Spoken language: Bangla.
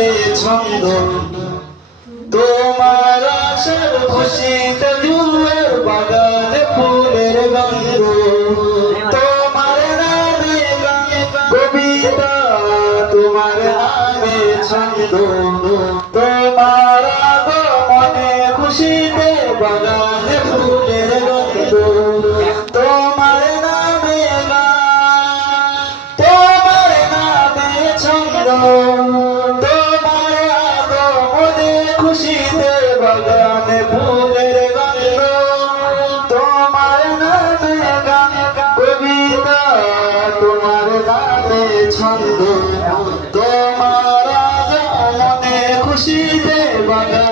নামে ছন্দ তোমার আশার খুশিতে জুয়ের বাগানে ফুলের গন্ধ তোমার নামে গান কবিতা তোমার নামে ছন্দ তোমার আগমনে খুশিতে বাগানে ফুলের গন্ধ তোমার নামে গান তোমার নামে ছন্দ তোমার আগমনে খুশিতে বাগানে ফুলের গন্ধ তোমার নামে গান কবিতা তোমার নামে ছন্দ তোমার আগমনে খুশিতে বাগানে